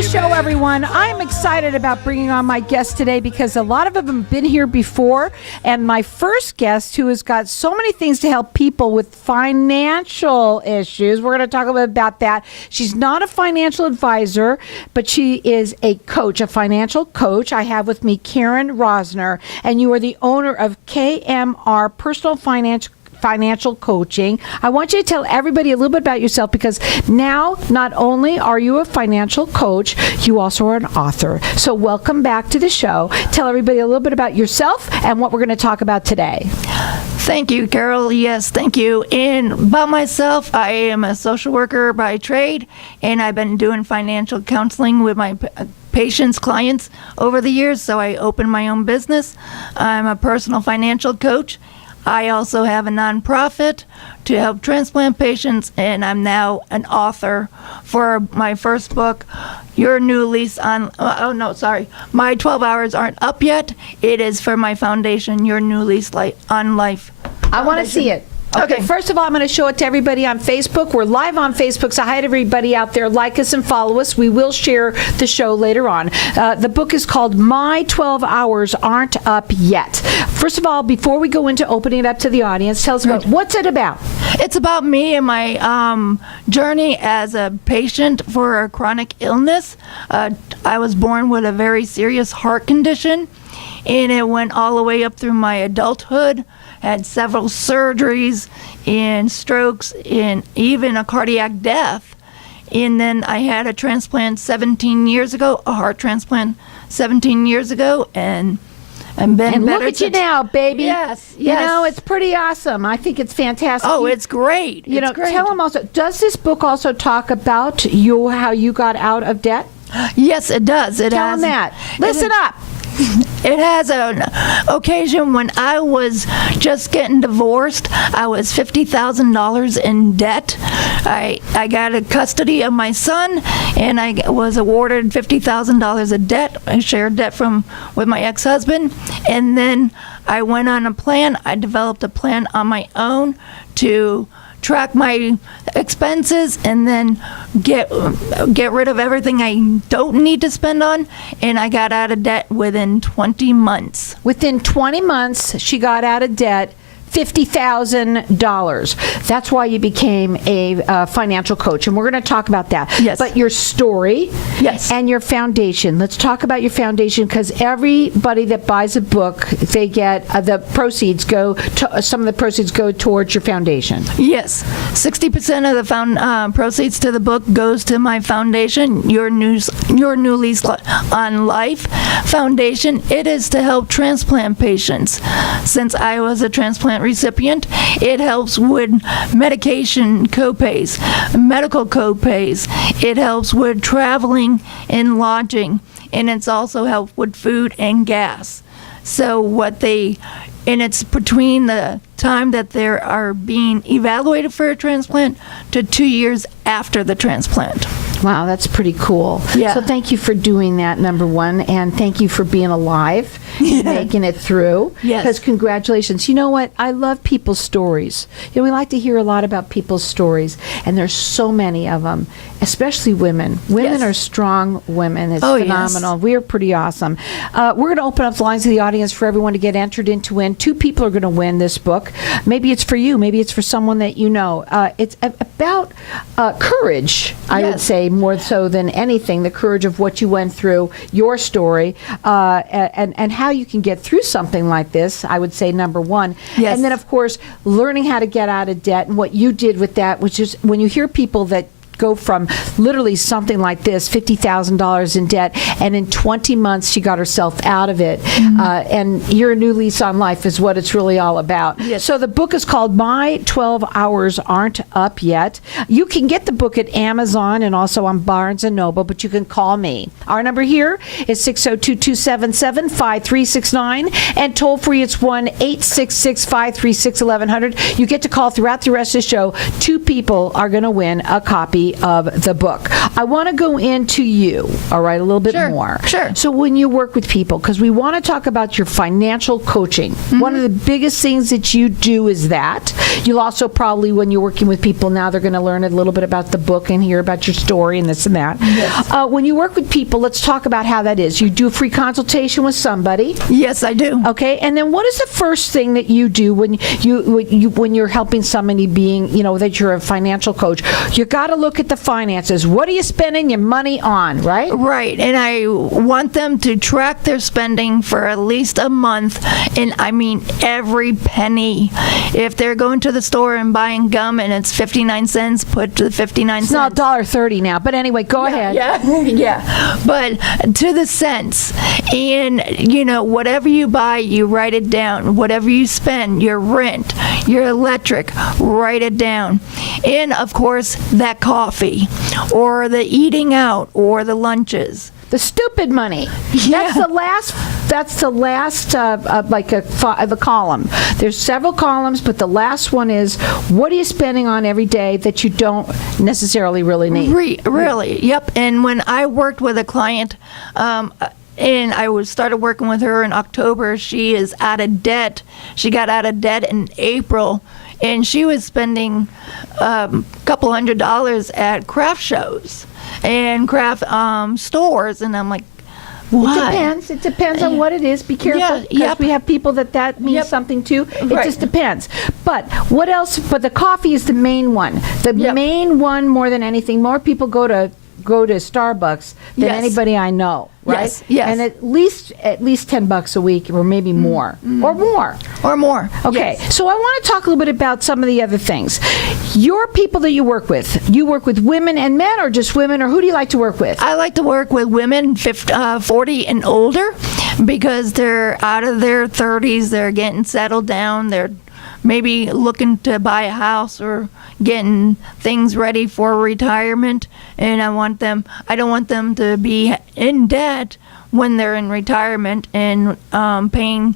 the show, everyone. I'm excited about bringing on my guests today because a lot of them have been here before. And my first guest, who has got so many things to help people with financial issues, we're going to talk a little bit about that. She's not a financial advisor, but she is a coach, a financial coach. I have with me Karen Rosner, and you are the owner of KMR Personal Financial Coaching. I want you to tell everybody a little bit about yourself, because now not only are you a financial coach, you also are an author. So welcome back to the show. Tell everybody a little bit about yourself and what we're going to talk about today. Thank you, Carol. Yes, thank you. And about myself, I am a social worker by trade, and I've been doing financial counseling with my patients, clients over the years, so I opened my own business. I'm a personal financial coach. I also have a nonprofit to help transplant patients, and I'm now an author for my first book, Your New Lease on, My 12 Hours Aren't Up Yet. It is for my foundation, Your New Lease on Life. I want to see it. Okay, first of all, I'm going to show it to everybody on Facebook. We're live on Facebook, so hi to everybody out there. Like us and follow us. We will share the show later on. The book is called My 12 Hours Aren't Up Yet. First of all, before we go into opening it up to the audience, tell us about what's it about? It's about me and my journey as a patient for a chronic illness. I was born with a very serious heart condition, and it went all the way up through my adulthood. Had several surgeries and strokes and even a cardiac death. And then I had a transplant 17 years ago, a heart transplant 17 years ago, and been and better. Look at you now, baby. Yes. You know, it's pretty awesome. I think it's fantastic. Oh, it's great. Tell them also, does this book also talk about how you got out of debt? Yes, it does. Tell them that. Listen up. It has an occasion when I was just getting divorced. I was $50,000 in debt. I got a custody of my son, and I was awarded $50,000 of debt. I shared debt with my ex-husband, and then I went on a plan. I developed a plan on my own to track my expenses and then get rid of everything I don't need to spend on, and I got out of debt within 20 months. Within 20 months, she got out of debt. $50,000. That's why you became a financial coach, and we're going to talk about that. Yes. But your story, yes, and your foundation. Let's talk about your foundation, because everybody that buys a book, they get the proceeds some of the proceeds go towards your foundation. Yes, 60% of the proceeds to the book goes to my foundation, Your New Lease on Life Foundation. It is to help transplant patients. Since I was a transplant recipient, it helps with medication copays, medical copays. It helps with traveling and lodging, and it's also helped with food and gas. So it's between the time that they are being evaluated for a transplant to 2 years after the transplant. Wow, that's pretty cool. Yeah. So thank you for doing that, number one, and thank you for being alive and making it through. Yes. Because congratulations. You know what? I love people's stories. We like to hear a lot about people's stories, and there's so many of them, especially women. Women are strong women. It's phenomenal. Yes. We are pretty awesome. We're going to open up the lines to the audience for everyone to get entered in to win. 2 people are going to win this book. Maybe it's for you. Maybe it's for someone that you know. It's about courage, I would say, more so than anything, the courage of what you went through, your story, and how you can get through something like this, I would say, number one. Yes. And then, of course, learning how to get out of debt and what you did with that, which is when you hear people that go from literally something like this, $50,000 in debt, and in 20 months she got herself out of it. And Your New Lease on Life is what it's really all about. Yes. So the book is called My 12 Hours Aren't Up Yet. You can get the book at Amazon and also on Barnes & Noble, but you can call me. Our number here is 602-277-5369, and toll free it's 1-866-536-1100. You get to call throughout the rest of the show. 2 people are going to win a copy copy of the book. I want to go into you, all right, a little bit more. Sure. So when you work with people, because we want to talk about your financial coaching, one of the biggest things that you do is that. You'll also probably, when you're working with people now, they're going to learn a little bit about the book and hear about your story and this and that. Yes. When you work with people, let's talk about how that is. You do a free consultation with somebody. Yes, I do. Okay, and then what is the first thing that you do when you're helping somebody, being, that you're a financial coach? You got to look at the finances. What are you spending your money on, right? Right, and I want them to track their spending for at least a month, and I mean every penny. If they're going to the store and buying gum and it's 59 cents, put to the 59 It's cents. not $1.30 now, but anyway, go ahead. Yeah, but to the cents. And, whatever you buy, you write it down. Whatever you spend, your rent, your electric, write it down. And, of course, that coffee or the eating out or the lunches. The stupid money. Yeah. That's the last the column. There's several columns, but the last one is, what are you spending on every day that you don't necessarily really need? Really, yep. And when I worked with a client, and I started working with her in October, she is out of debt. She got out of debt in April, and she was spending a couple $100 at craft shows and craft stores, and I'm like, why? It depends on what it is. Be careful, because we have people that means something too. It just depends. But what else? But the coffee is the main one. The main one, more than anything. More people go to Starbucks than anybody I know, right? Yes. And at least $10 a week, or maybe more, or more. Okay. Yes. So I want to talk a little bit about some of the other things. Your people that you work with women and men, or just women, or who do you like to work with? I like to work with women 40 and older, because they're out of their 30s, they're getting settled down, they're maybe looking to buy a house or getting things ready for retirement, and I don't want them to be in debt when they're in retirement and paying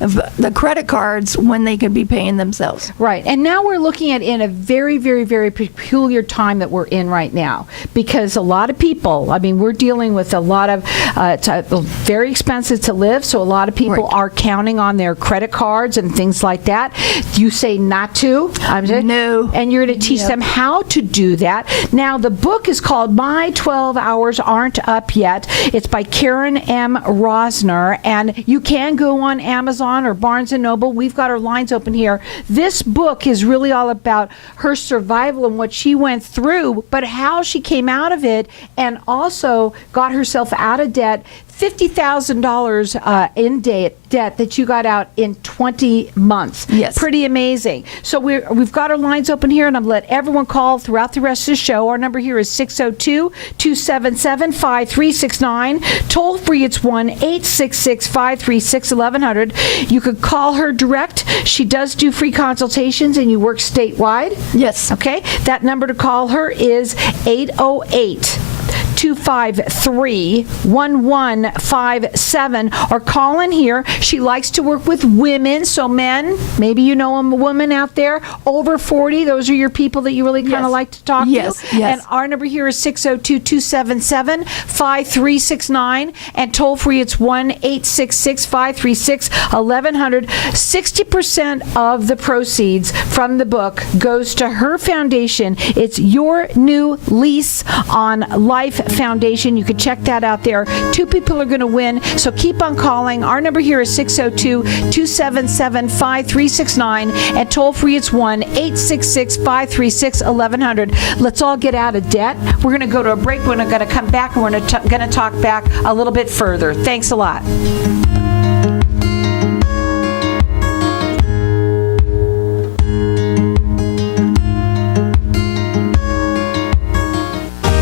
the credit cards when they could be paying themselves. Right. And now we're looking at in a very, very, very peculiar time that we're in right now, because a lot of people, we're dealing with a lot of, it's very expensive to live, so a lot of people are counting on their credit cards and things like that. You say not to. No. And you're going to teach them how to do that. Now, the book is called My 12 Hours Aren't Up Yet. It's by Karen M. Rosner, and you can go on Amazon or Barnes & Noble. We've got our lines open here. This book is really all about her survival and what she went through, but how she came out of it and also got herself out of debt. $50,000 in debt that you got out in 20 months. Yes. Pretty amazing. So we've got our lines open here, and I'm going to let everyone call throughout the rest of the show. Our number here is 602-277-5369. Toll free, it's 1-866-536-1100. You could call her direct. She does do free consultations, and you work statewide. Yes. Okay. That number to call her is 808-253-1157, or call in here. She likes to work with women, so men, maybe you know a woman out there over 40. Those are your people that you really kind of like to talk to. Yes. And our number here is 602-277-5369, and toll free, it's 1-866-536-1100. 60% of the proceeds from the book goes to her foundation. It's Your New Lease on Life Foundation. You can check that out there. 2 people are going to win, so keep on calling. Our number here is 602-277-5369, and toll free, it's 1-866-536-1100. Let's all get out of debt. We're going to go to a break. We're going to come back, and we're going to talk back a little bit further. Thanks a lot.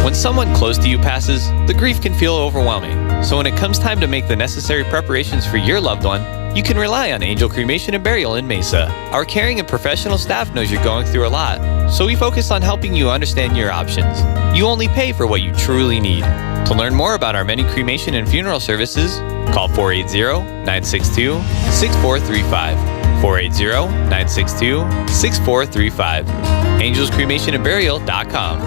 When someone close to you passes, the grief can feel overwhelming. So when it comes time to make the necessary preparations for your loved one, you can rely on Angel Cremation and Burial in Mesa. Our caring and professional staff knows you're going through a lot, so we focus on helping you understand your options. You only pay for what you truly need. To learn more about our many cremation and funeral services, call 480-962-6435. 480-962-6435. AngelsCremationandBurial.com.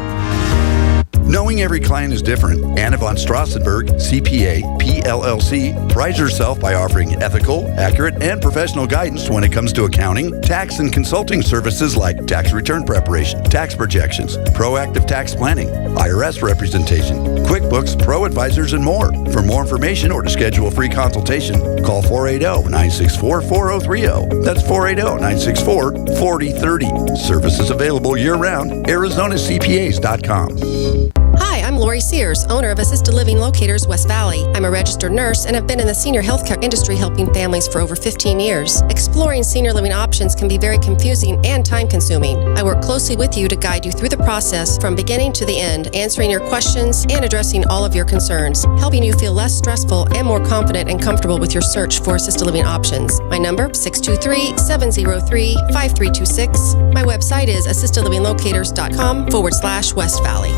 Knowing every client is different, Anna von Strassenberg, CPA, PLLC, prides herself by offering ethical, accurate, and professional guidance when it comes to accounting, tax, and consulting services like tax return preparation, tax projections, proactive tax planning, IRS representation, QuickBooks, Pro Advisors, and more. For more information or to schedule a free consultation, call 480-964-4030. That's 480-964-4030. Services available year-round. ArizonaCPAs.com. Hi, I'm Lori Sears, owner of Assisted Living Locators West Valley. I'm a registered nurse and have been in the senior healthcare industry helping families for over 15 years. Exploring senior living options can be very confusing and time-consuming. I work closely with you to guide you through the process from beginning to the end, answering your questions and addressing all of your concerns, helping you feel less stressful and more confident and comfortable with your search for assisted living options. My number, 623-703-5326. My website is assistedlivinglocators.com/West Valley.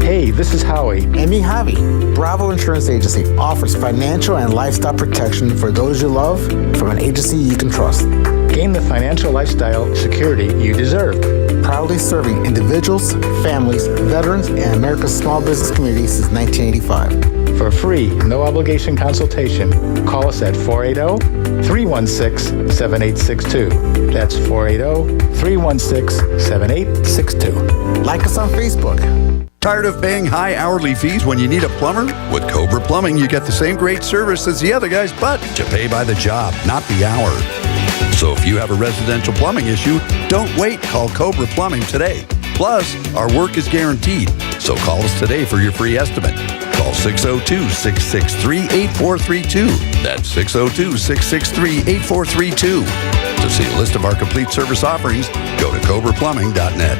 Hey, this is Howie. And me, Javi. Bravo Insurance Agency offers financial and lifestyle protection for those you love from an agency you can trust. Gain the financial lifestyle security you deserve. Proudly serving individuals, families, veterans, and America's small business community since 1985. For a free, no-obligation consultation, call us at 480-316-7862. That's 480-316-7862. Like us on Facebook. Tired of paying high hourly fees when you need a plumber? With Cobra Plumbing, you get the same great service as the other guys, but you pay by the job, not the hour. So if you have a residential plumbing issue, don't wait. Call Cobra Plumbing today. Plus, our work is guaranteed. So call us today for your free estimate. Call 602-663-8432. That's 602-663-8432. To see a list of our complete service offerings, go to cobraplumbing.net.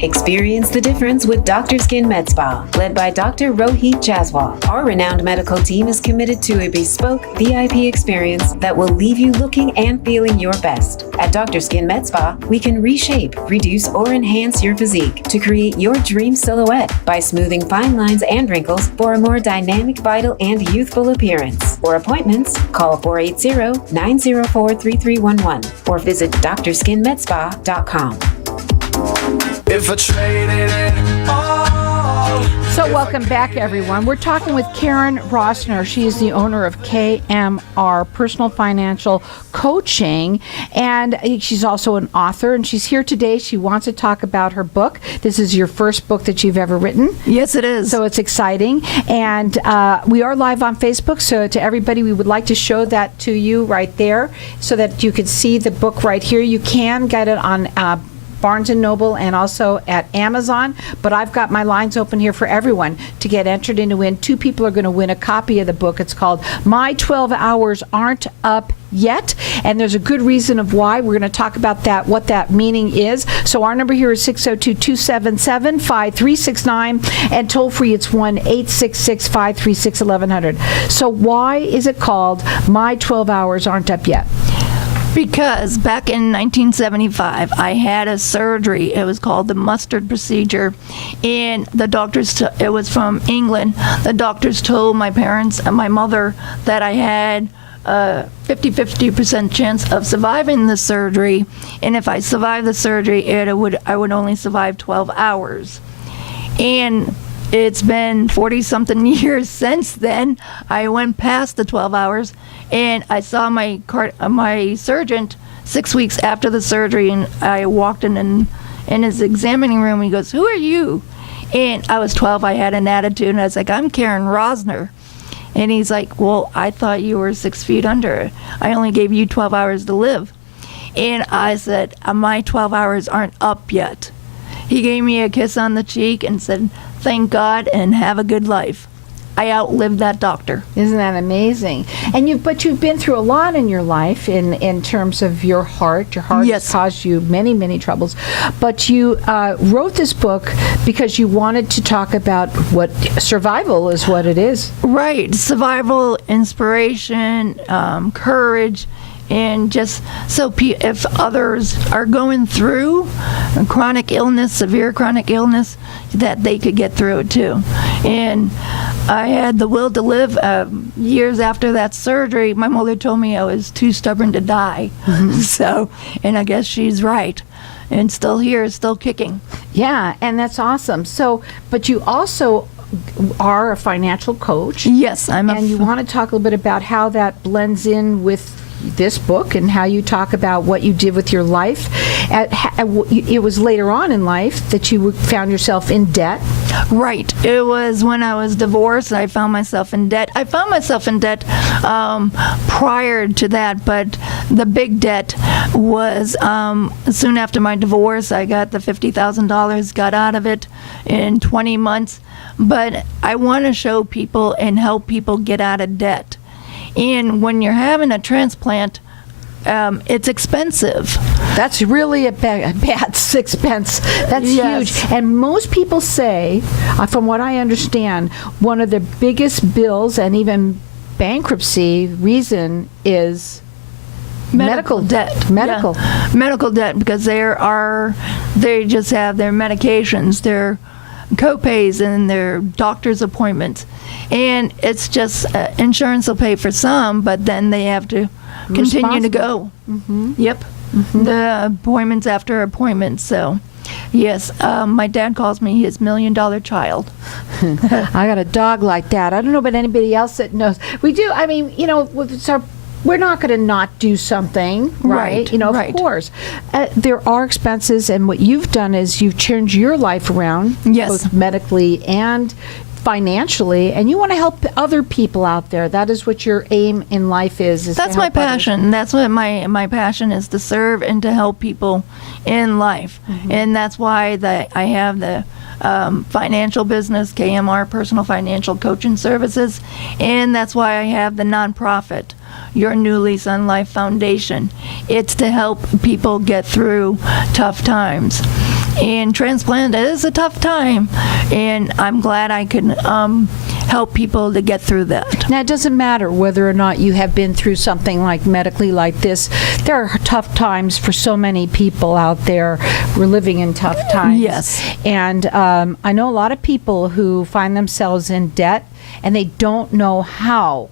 Experience the difference with Dr. Skin Med Spa, led by Dr. Rohit Jaswal. Our renowned medical team is committed to a bespoke VIP experience that will leave you looking and feeling your best. At Dr. Skin Med Spa, we can reshape, reduce, or enhance your physique to create your dream silhouette by smoothing fine lines and wrinkles for a more dynamic, vital, and youthful appearance. For appointments, call 480-904-3311 or visit drskinmedspa.com. If I traded it all. So welcome back, everyone. We're talking with Karen Rossner. She is the owner of KMR, Personal Financial Coaching, and she's also an author, and she's here today. She wants to talk about her book. This is your first book that you've ever written. Yes, it is. So it's exciting. And we are live on Facebook, so to everybody, we would like to show that to you right there so that you could see the book right here. You can get it on Barnes & Noble and also at Amazon, but I've got my lines open here for everyone to get entered in to win. 2 people are going to win a copy of the book. It's called My 12 Hours Aren't Up Yet, and there's a good reason of why. We're going to talk about that, what that meaning is. So our number here is 602-277-5369, and toll free it's 1-866-536-1100. So why is it called My 12 Hours Aren't Up Yet? Because back in 1975, I had a surgery. It was called the mustard procedure. And the doctors, it was from England. The doctors told my parents and my mother that I had a 50% chance of surviving the surgery. And if I survived the surgery, I would only survive 12 hours. And it's been 40-something years since then. I went past the 12 hours, and I saw my surgeon 6 weeks after the surgery, and I walked in his examining room, and he goes, "Who are you?" And I was 12. I had an attitude, and I was like, "I'm Karen Rosner." And he's like, "Well, I thought you were 6 feet under. I only gave you 12 hours to live." And I said, "My 12 hours aren't up yet." He gave me a kiss on the cheek and said, "Thank God and have a good life." I outlived that doctor. Isn't that amazing? And you've been through a lot in your life in terms of your heart. Your heart Yes. has caused you many, many troubles. But you wrote this book because you wanted to talk about what survival is, what it is. Right. Survival, inspiration, courage, and just so if others are going through chronic illness, severe chronic illness, that they could get through it too. And I had the will to live. Years after that surgery, my mother told me I was too stubborn to die. Mm-hmm. So, and I guess she's right. and still here, still kicking. Yeah, and that's awesome. So, but you also are a financial coach. Yes, And you want to talk a little bit about how that blends in with this book and how you talk about what you did with your life. It was later on in life that you found yourself in debt. Right. It was when I was divorced, I found myself in debt. I found myself in debt prior to that, but the big debt was soon after my divorce. I got the $50,000, got out of it in 20 months. But I want to show people and help people get out of debt. And when you're having a transplant, it's expensive. That's really a bad expense. That's Yes. huge. And most people say, from what I understand, one of the biggest bills and even bankruptcy reason is medical debt. Medical. Yeah. Medical debt, because they just have their medications, their co-pays, and their doctor's appointments. And it's just insurance will pay for some, but then they have to continue to go. Mm-hmm. Yep. Mm-hmm. The appointments after appointments. So, yes, my dad calls me his $1 million child. I got a dog like that. I don't know about anybody else that knows. We do. I mean, we're not going to not do something, right? Right. Of course. There are expenses, and what you've done is you've changed your life around, Yes. both medically and financially, and you want to help other people out there. That is what your aim in life is to That's my help others. passion. That's what my passion is, to serve and to help people in life. Mm-hmm. And that's why I have the financial business, KMR, Personal Financial Coaching Services. And that's why I have the nonprofit, Your New Lease on Life Foundation. It's to help people get through tough times. And transplant is a tough time, and I'm glad I can help people to get through that. Now, it doesn't matter whether or not you have been through something like medically like this. There are tough times for so many people out there. We're living in tough times. Yes. And I know a lot of people who find themselves in debt, and they don't know how.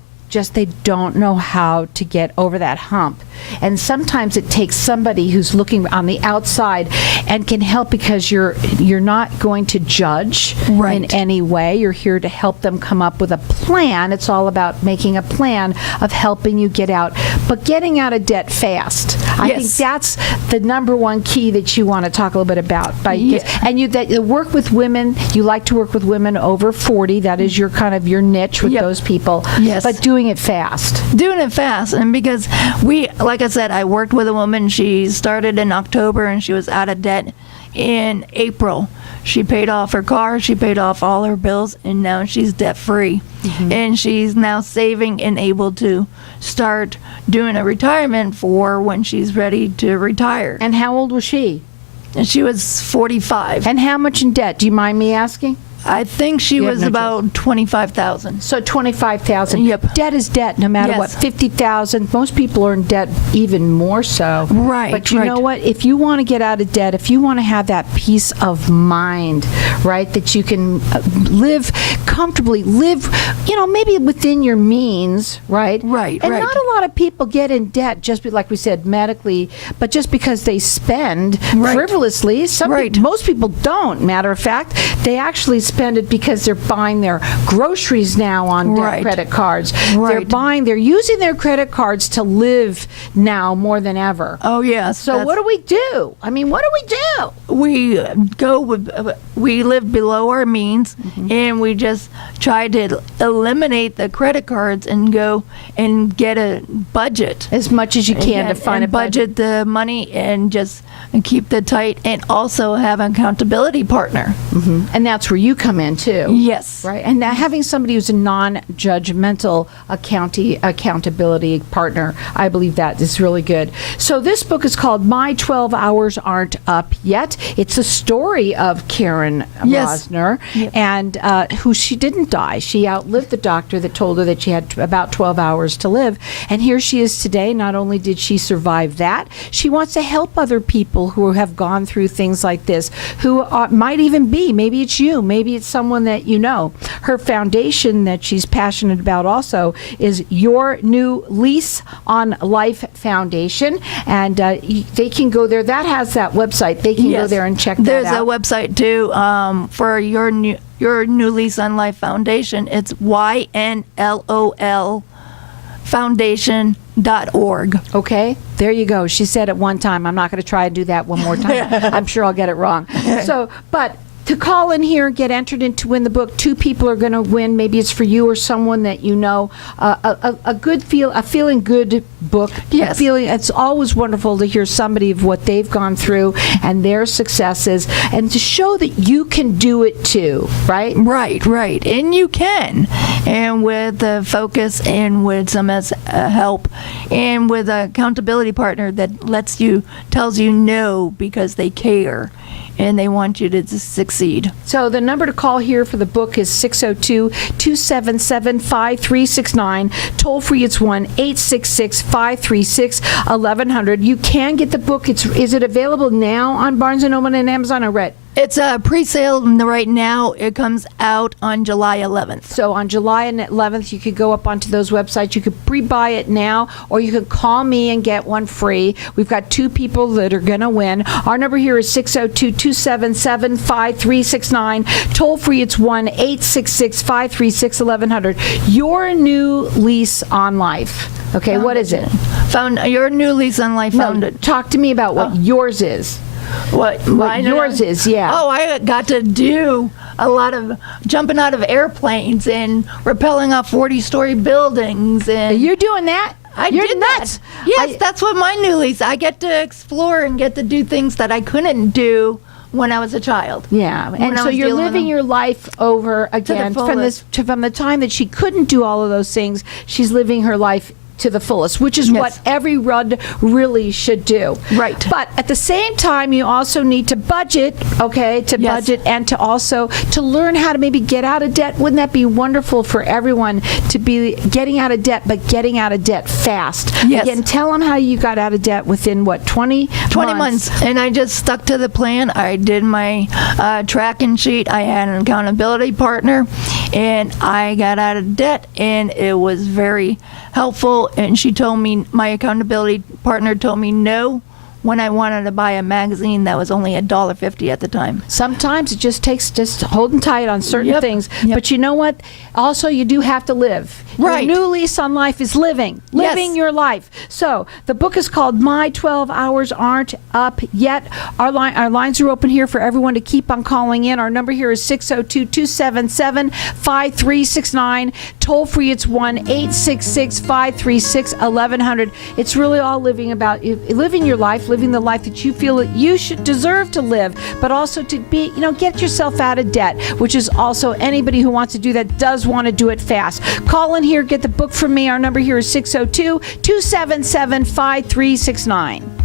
They don't know how to get over that hump. And sometimes it takes somebody who's looking on the outside and can help, because you're not going to judge Right. in any way. You're here to help them come up with a plan. It's all about making a plan of helping you get out, but getting out of debt fast. I think Yes. that's the number one key that you want to talk a little bit about. Yeah. And you work with women. You like to work with women over 40. That is your kind of your niche with Yep. those people. Yes. But doing it fast. Doing it fast, and because like I said, I worked with a woman. She started in October, and she was out of debt in April. She paid off her car, she paid off all her bills, and now she's debt free. Mm-hmm. And she's now saving and able to start doing a retirement for when she's ready to retire. And how old was she? And she was 45. And how much in debt? Do you mind me asking? I think she You have was no about 25,000. So 25,000. Yep. Debt is debt, no matter Yes. what. 50,000. Most people are in debt even more so. Right, But you right. know what? If you want to get out of debt, if you want to have that peace of mind, right, that you can live comfortably, maybe within your means, right? Right, And right. not a lot of people get in debt just like we said, medically, but just because they spend Right. frivolously. Right. Most people don't. Matter of fact, they actually spend it because they're buying their groceries now on Right. credit cards. Right. They're using their credit cards to live now more than ever. Oh, yes. So what do we do? I mean, what do we do? We live below our means, Mm-hmm. and we just try to eliminate the credit cards and go and get a budget. As much as you can to And- find and a budget. the money and just keep the tight, and also have an accountability partner. And that's where you come in too. Yes. Right. And now having somebody who's a non-judgmental accountability partner, I believe that is really good. So this book is called My 12 Hours Aren't Up Yet. It's a story of Karen Yes. Rosner, and who she didn't die. She outlived the doctor that told her that she had about 12 hours to live. And here she is today. Not only did she survive that, she wants to help other people who have gone through things like this, who might even be me. Maybe it's you. Maybe it's someone that you know. Her foundation that she's passionate about also is Your New Lease on Life Foundation. And they can go there. That has that website. They can go there and check that There's out. a website too for Your New Lease on Life Foundation. It's YNLOL foundation.org. Okay, there you go. She said it one time. I'm not going to try and do that one more time. I'm sure I'll get it wrong. So, but to call in here, get entered in to win the book, 2 people are going to win. Maybe it's for you or someone that you know. A feeling good book. Yes. It's always wonderful to hear somebody of what they've gone through and their successes, and to show that you can do it too. Right. Right. And you can. And with the focus and with some help and with an accountability partner that tells you no because they care and they want you to succeed. So the number to call here for the book is 602-277-5369. Toll free, it's 1-866-536-1100. You can get the book. Is it available now on Barnes & Noble and Amazon or Red? It's a pre-sale right now. It comes out on July 11th. So on July 11th, you could go up onto those websites. You could pre-buy it now, or you could call me and get one free. We've got 2 people that are going to win. Our number here is 602-277-5369. Toll free, it's 1-866-536-1100. Your New Lease on Life. Okay, what is it? Your New Lease on Life Foundation. Talk to me about what yours is. What yours is, yeah. Oh, I got to do a lot of jumping out of airplanes and rappelling off 40-story buildings. And you're doing that? You're did nuts. That. Yes, that's what my new lease. I get to explore and get to do things that I couldn't do when I was a child. Yeah, and so you're living your life over again from the time that she couldn't do all of those things. She's living her life to the fullest, which is what every RUD really should do. Right. But at the same time, you also need to budget, budget and to also to learn how to maybe get out of debt. Wouldn't that be wonderful for everyone to be getting out of debt, but getting out of debt fast? Yes. Again, tell them how you got out of debt within, 20 months. And I just stuck to the plan. I did my tracking sheet. I had an accountability partner, and I got out of debt, and it was very helpful. And she told me, my accountability partner told me no when I wanted to buy a magazine that was only $1.50 at the time. Sometimes it just takes holding tight on certain things. But you know what? Also, you do have to live. Right. Your new lease on life is living your life. So the book is called My 12 Hours Aren't Up Yet. Our lines are open here for everyone to keep on calling in. Our number here is 602-277-5369. Toll free, it's 1-866-536-1100. It's really all living your life, living the life that you feel that you should deserve to live, but also to be, get yourself out of debt, which is also anybody who wants to do that does want to do it fast. Call in here, get the book from me. Our number here is 602-277-5369.